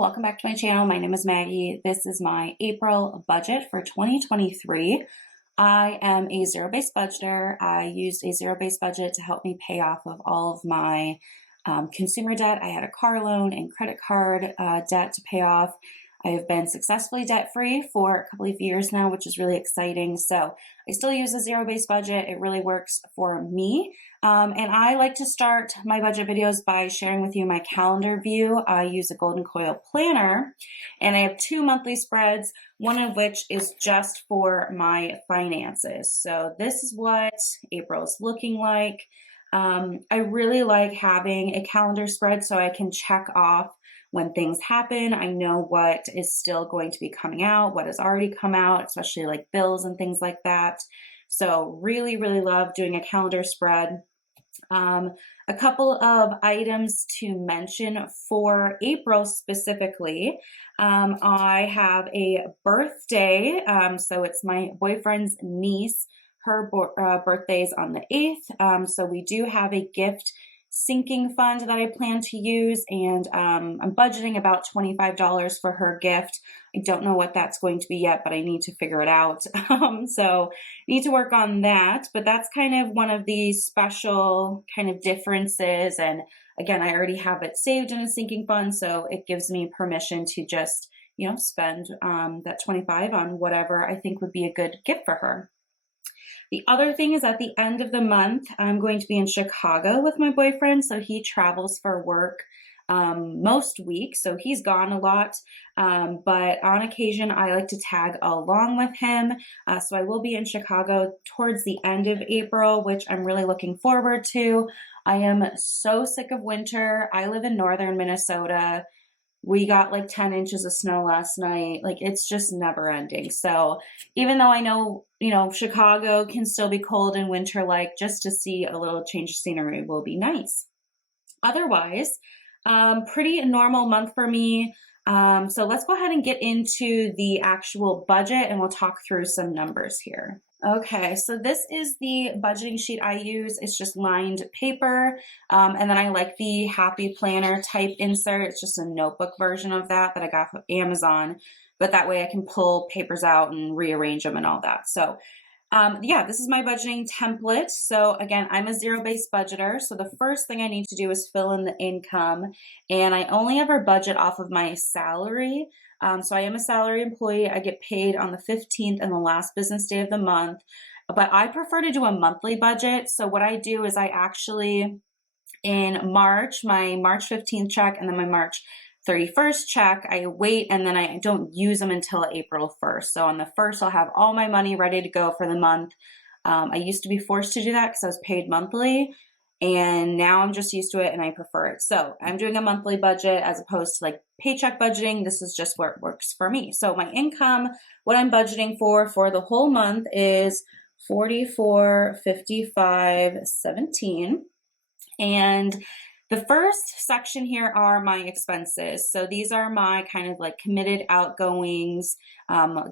welcome back to my channel. My name is Maggie. This is my April budget for 2023. I am a zero-based budgeter. I used a zero-based budget to help me pay off of all of my consumer debt. I had a car loan and credit card debt to pay off. I have been successfully debt-free for a couple of years now, which is really exciting. So I still use a zero-based budget. It really works for me. And I like to start my budget videos by sharing with you my calendar view. I use a Golden Coil planner, and I have two monthly spreads, one of which is just for my finances. So this is what April's looking like. I really like having a calendar spread so I can check off when things happen. I know what is still going to be coming out, what has already come out, especially like bills and things like that. So really, really love doing a calendar spread. A couple of items to mention for April specifically. I have a birthday, so it's my boyfriend's niece. Her birthday is on the 8th, so we do have a gift sinking fund that I plan to use, and I'm budgeting about $25 for her gift. I don't know what that's going to be yet, but I need to figure it out. So need to work on that, but that's kind of one of the special kind of differences. And again, I already have it saved in a sinking fund, so it gives me permission to just, spend that 25 on whatever I think would be a good gift for her. The other thing is at the end of the month, I'm going to be in Chicago with my boyfriend. So he travels for work most weeks, so he's gone a lot. But on occasion, I like to tag along with him. So I will be in Chicago towards the end of April, which I'm really looking forward to. I am so sick of winter. I live in northern Minnesota. We got like 10 inches of snow last night. Like, it's just never ending. So even though I know, Chicago can still be cold in winter, like just to see a little change of scenery will be nice. Otherwise, pretty normal month for me. So let's go ahead and get into the actual budget and we'll talk through some numbers here. Okay, so this is the budgeting sheet I use. It's just lined paper. And then I like the Happy Planner type insert. It's just a notebook version of that I got from Amazon. But that way I can pull papers out and rearrange them and all that. So yeah, this is my budgeting template. So again, I'm a zero-based budgeter. So the first thing I need to do is fill in the income. And I only ever budget off of my salary. So I am a salary employee. I get paid on the 15th and the last business day of the month. But I prefer to do a monthly budget. So what I do is I actually, in March, my March 15th check and then my March 31st check, I wait and then I don't use them until April 1st. So on the 1st, I'll have all my money ready to go for the month. I used to be forced to do that because I was paid monthly, and now I'm just used to it and I prefer it. So I'm doing a monthly budget as opposed to like paycheck budgeting. This is just where it works for me. So my income, what I'm budgeting for the whole month is $44.55.17. And the first section here are my expenses. So these are my kind of like committed outgoings,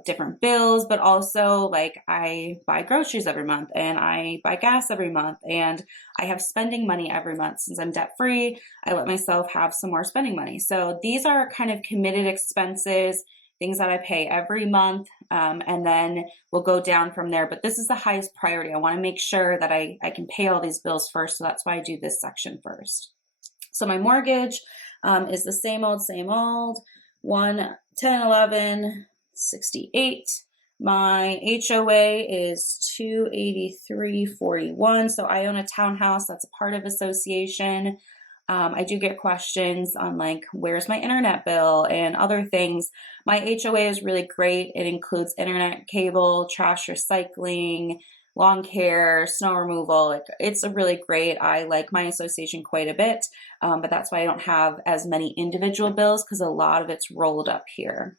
different bills, but also like I buy groceries every month and I buy gas every month and I have spending money every month. Since I'm debt free, I let myself have some more spending money. So these are kind of committed expenses, things that I pay every month, and then we'll go down from there. But this is the highest priority. I want to make sure that I can pay all these bills first. So that's why I do this section first. So my mortgage is the same old, 1101168. My HOA is 28341. So I own a townhouse that's a part of association. I do get questions on like, where's my internet bill and other things. My HOA is really great. It includes internet, cable, trash recycling, lawn care, snow removal. It's a really great. I like my association quite a bit, but that's why I don't have as many individual bills because a lot of it's rolled up here.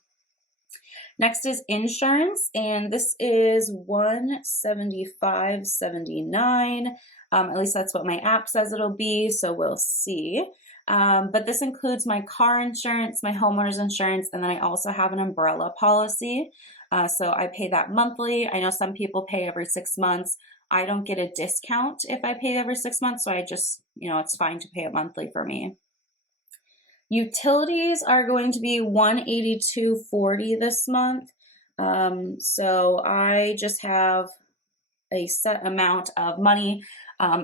Next is insurance, and this is $175.79. At least that's what my app says it'll be, so we'll see. But this includes my car insurance, my homeowner's insurance, and then I also have an umbrella policy. So I pay that monthly. I know some people pay every 6 months. I don't get a discount if I pay every 6 months, so I just, it's fine to pay it monthly for me. Utilities are going to be $182.40 this month. So I just have a set amount of money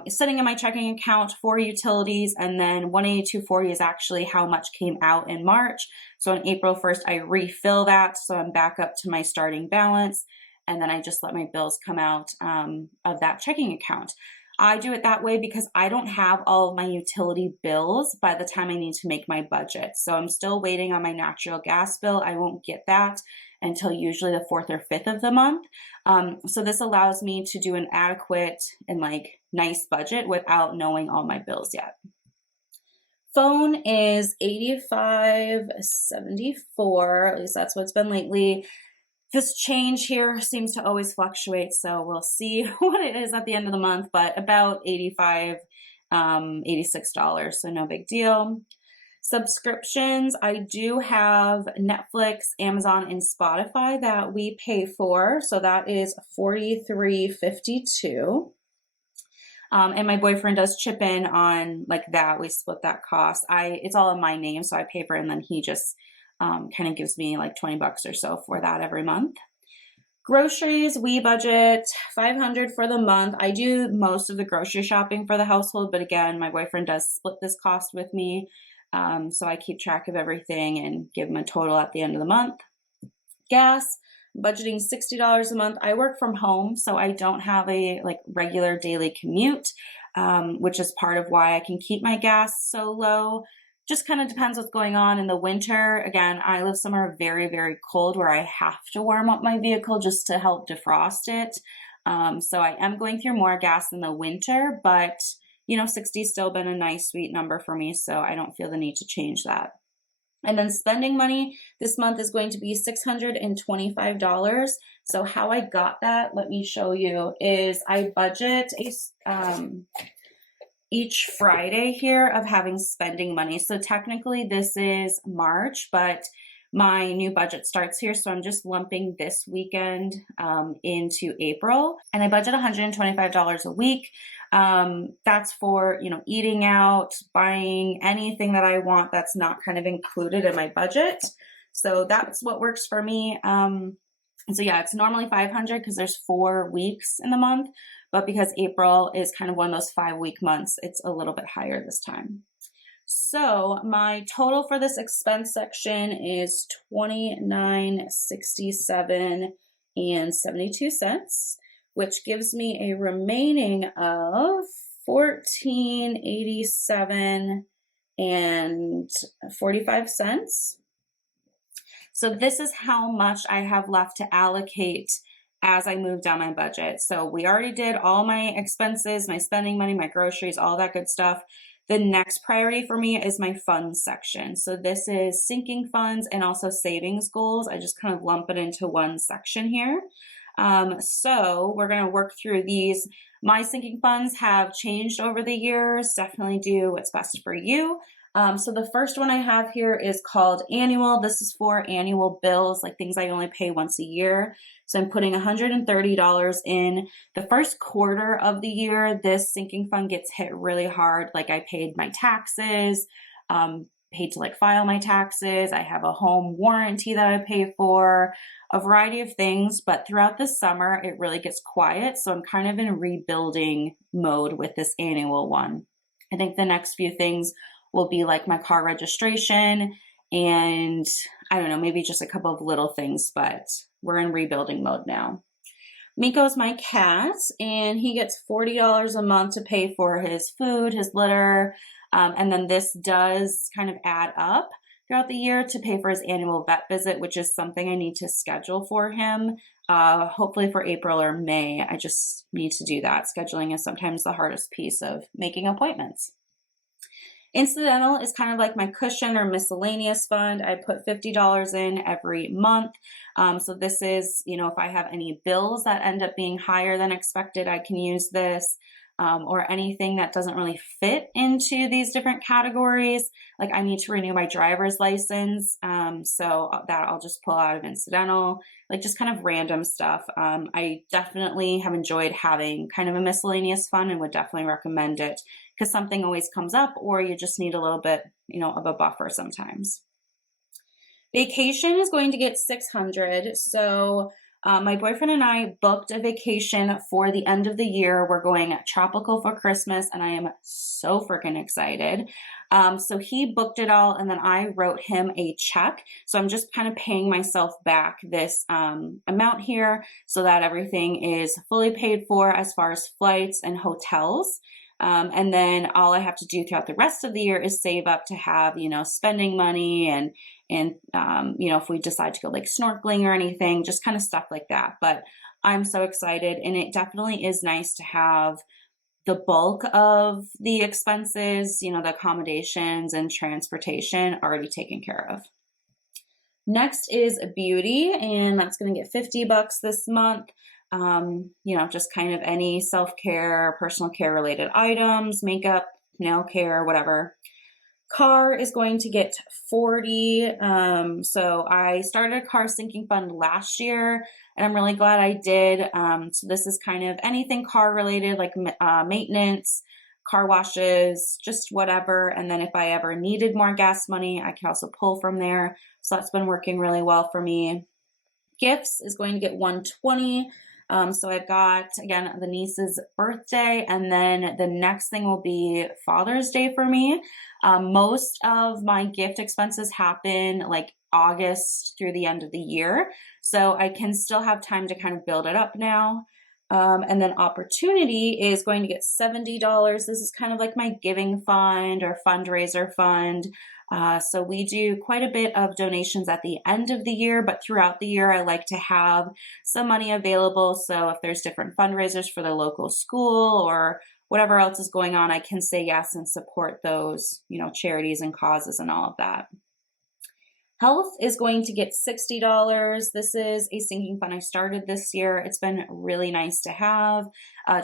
sitting in my checking account for utilities, and then $182.40 is actually how much came out in March. So on April 1st, I refill that, so I'm back up to my starting balance, and then I just let my bills come out of that checking account. I do it that way because I don't have all of my utility bills by the time I need to make my budget. So I'm still waiting on my natural gas bill. I won't get that until usually the 4th or 5th of the month. So this allows me to do an adequate and nice budget without knowing all my bills yet. Phone is $85.74, at least that's what it's been lately. This change here seems to always fluctuate, so we'll see what it is at the end of the month, but about $85, $86, so no big deal. Subscriptions, I do have Netflix, Amazon, and Spotify that we pay for, so that is $43.52. And my boyfriend does chip in on that. We split that cost. It's all in my name, so I pay for it, and then he just kind of gives me $20 or so for that every month. Groceries, we budget $500 for the month. I do most of the grocery shopping for the household, but again, my boyfriend does split this cost with me. So I keep track of everything and give him a total at the end of the month. Gas, budgeting $60 a month. I work from home, so I don't have a regular daily commute, which is part of why I can keep my gas so low. Just kind of depends what's going on in the winter. Again, I live somewhere very, very cold where I have to warm up my vehicle just to help defrost it. So I am going through more gas in the winter, but 60's still been a nice, sweet number for me, so I don't feel the need to change that. And then spending money this month is going to be $625. So how I got that, let me show you, is I budget each Friday here of having spending money. So technically this is March, but my new budget starts here. So I'm just lumping this weekend into April, and I budget $125 a week. That's for, eating out, buying anything that I want that's not kind of included in my budget. So that's what works for me. So yeah, it's normally $500 because there's 4 weeks in the month, but because April is kind of one of those 5-week months, it's a little bit higher this time. So my total for this expense section is $29.67.72, which gives me a remaining of $14.87.45. So this is how much I have left to allocate as I move down my budget. So we already did all my expenses, my spending money, my groceries, all that good stuff. The next priority for me is my funds section. So this is sinking funds and also savings goals. I just kind of lump it into one section here. So we're going to work through these. My sinking funds have changed over the years. Definitely do what's best for you. So the first one I have here is called annual. This is for annual bills, things I only pay once a year. So I'm putting $130 in. The first quarter of the year, this sinking fund gets hit really hard. I paid my taxes, paid to file my taxes. I have a home warranty that I pay for, a variety of things. But throughout the summer, it really gets quiet. So I'm kind of in rebuilding mode with this annual one. I think the next few things will be my car registration and I don't know, maybe just a couple of little things, but we're in rebuilding mode now. Miko's my cat, and he gets $40 a month to pay for his food, his litter, and then this does kind of add up throughout the year to pay for his annual vet visit, which is something I need to schedule for him, hopefully for April or May. I just need to do that. Scheduling is sometimes the hardest piece of making appointments. Incidental is kind of like my cushion or miscellaneous fund. I put $50 in every month. So this is, if I have any bills that end up being higher than expected, I can use this. or anything that doesn't really fit into these different categories. Like I need to renew my driver's license, so that I'll just pull out of incidental, like just kind of random stuff. I definitely have enjoyed having kind of a miscellaneous fund and would definitely recommend it because something always comes up or you just need a little bit, of a buffer sometimes. Vacation is going to get $600. So my boyfriend and I booked a vacation for the end of the year. We're going tropical for Christmas, and I am so freaking excited. So he booked it all, and then I wrote him a check. So I'm just kind of paying myself back this amount here so that everything is fully paid for as far as flights and hotels. And then all I have to do throughout the rest of the year is save up to have, spending money and if we decide to go like snorkeling or anything, just kind of stuff like that. But I'm so excited, and it definitely is nice to have the bulk of the expenses, the accommodations and transportation already taken care of. Next is beauty, and that's going to get $50 this month. Just kind of any self-care, personal care related items, makeup, nail care, whatever. Car is going to get 40. So I started a car sinking fund last year, and I'm really glad I did. So this is kind of anything car related, like maintenance, car washes, just whatever. And then if I ever needed more gas money, I can also pull from there. So that's been working really well for me. Gifts is going to get 120. So I've got, again, the niece's birthday, and then the next thing will be Father's Day for me. Most of my gift expenses happen like August through the end of the year. So I can still have time to kind of build it up now. And then opportunity is going to get $70. This is kind of like my giving fund or fundraiser fund. So we do quite a bit of donations at the end of the year, but throughout the year, I like to have some money available. So if there's different fundraisers for the local school or whatever else is going on, I can say yes and support those, charities and causes and all of that. Health is going to get $60. This is a sinking fund I started this year. It's been really nice to have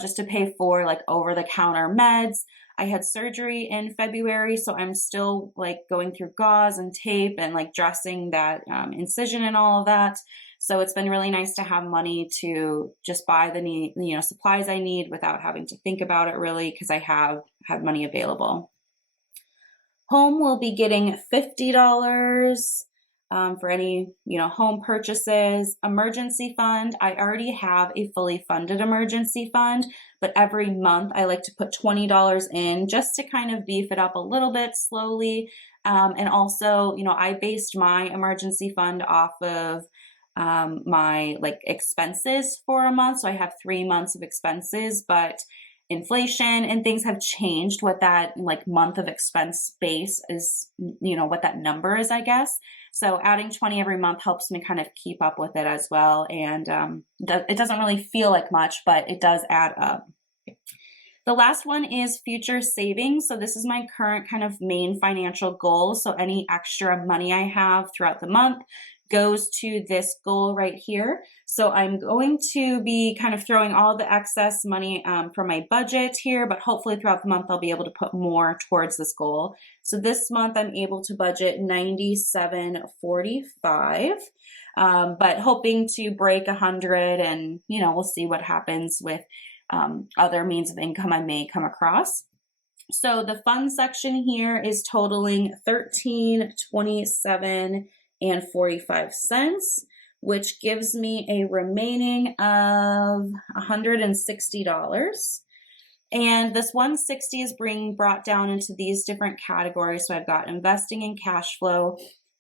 just to pay for like over-the-counter meds. I had surgery in February, so I'm still like going through gauze and tape and like dressing that incision and all of that. So it's been really nice to have money to just buy the supplies I need without having to think about it really, because I have money available. Home will be getting $50 for any, home purchases. Emergency fund, I already have a fully funded emergency fund, but every month I like to put $20 in just to kind of beef it up a little bit slowly. And also, I based my emergency fund off of my like expenses for a month. So I have 3 months of expenses, but inflation and things have changed what that like month of expense base is, what that number is, I guess. So adding 20 every month helps me kind of keep up with it as well. And it doesn't really feel like much, but it does add up. The last one is future savings. So this is my current kind of main financial goal. So any extra money I have throughout the month goes to this goal right here. So I'm going to be kind of throwing all the excess money from my budget here, but hopefully throughout the month I'll be able to put more towards this goal. So this month I'm able to budget $97.45, but hoping to break 100, and we'll see what happens with other means of income I may come across. So the fund section here is totaling $13.27 and 45 cents, which gives me a remaining of $160. And this 160 is being brought down into these different categories. So I've got investing and cash flow.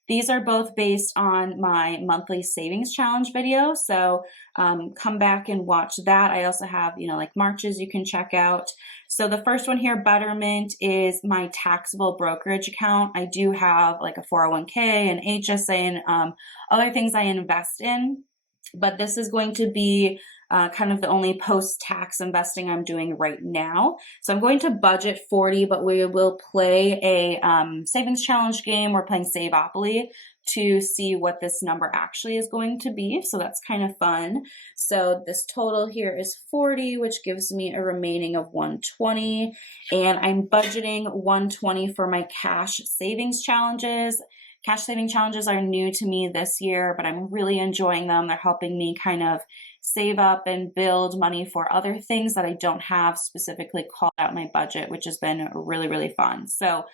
These are both based on my monthly savings challenge video. So come back and watch that. I also have, like March's you can check out. So the first one here, Betterment, is my taxable brokerage account. I do have like a 401k and HSA and other things I invest in, but this is going to be kind of the only post-tax investing I'm doing right now. So I'm going to budget 40, but we will play a savings challenge game. We're playing Saveopoly. to see what this number actually is going to be. So that's kind of fun. So this total here is 40, which gives me a remaining of 120. And I'm budgeting 120 for my cash savings challenges. Cash saving challenges are new to me this year, but I'm really enjoying them. They're helping me kind of save up and build money for other things that I don't have specifically called out in my budget, which has been really, really fun. So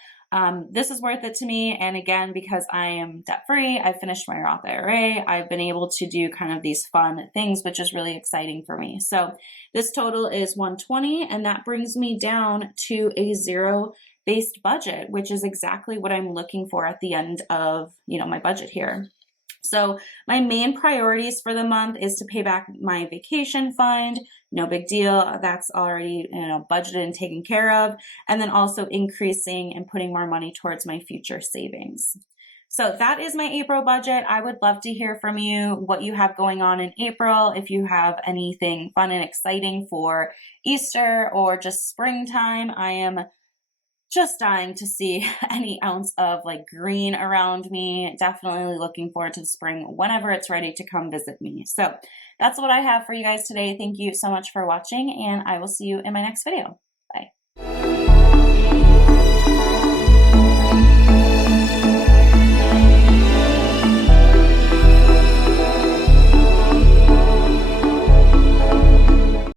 this is worth it to me. And again, because I am debt free, I've finished my Roth IRA, I've been able to do kind of these fun things, which is really exciting for me. So this total is 120, and that brings me down to a zero-based budget, which is exactly what I'm looking for at the end of, my budget here. So my main priorities for the month is to pay back my vacation fund. No big deal. That's already, budgeted and taken care of. And then also increasing and putting more money towards my future savings. So that is my April budget. I would love to hear from you what you have going on in April. If you have anything fun and exciting for Easter or just springtime, I am just dying to see any ounce of green around me. Definitely looking forward to the spring whenever it's ready to come visit me. So that's what I have for you guys today. Thank you so much for watching, and I will see you in my next video.